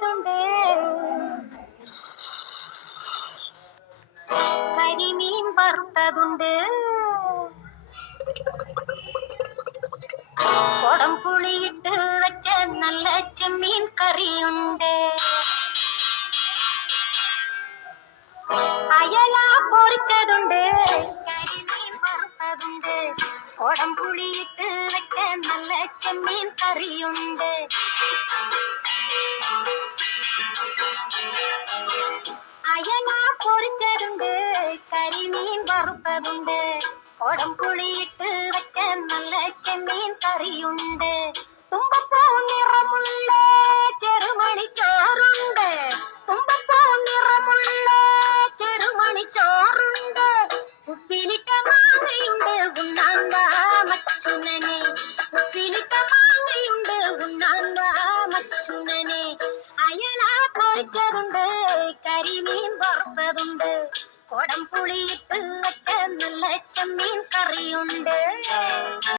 പൊരിച്ചതുണ്ട്, കരിമീൻ വറുത്തതുണ്ട്, കൊടംപുളിയിട്ട് വെച്ച നല്ല ചെമ്മീൻ കറിയുണ്ട്, അയല പൊരിച്ചതുണ്ട്, കരിമീൻ വറുത്തതുണ്ട്, കൊടംപുളിയിട്ട് വെച്ച നല്ല ചെമ്മീൻ കറിയുണ്ട്, അയല പൊരിച്ചതുണ്ട്, കരിമീൻ വറുത്തതുണ്ട്, കൊടംപുളിയിട്ട് വെച്ച നല്ല ചെമ്മീൻ കറിയുണ്ട്, തുമ്പപ്പൂ നിറമുള്ള ചെറുമണി ചോറുണ്ട്, തുമ്പപ്പൂ നിറമുള്ള ചെറുമണി ചോറുണ്ട്, ഉപ്പിലിട്ട മാങ്ങയുണ്ട് ഉണ്ണാൻ വാ മച്ചുനനെ, ഉപ്പിലിട്ട മാങ്ങയുണ്ട് ഉണ്ണാൻ വാ മച്ചുനനെ, അയല പൊരിച്ചതുണ്ട്, കരിമീൻ വറുത്തതുണ്ട്, കൊടംപുളിയിട്ട് വെച്ച നല്ല ചെമ്മീൻ കറിയുണ്ട്.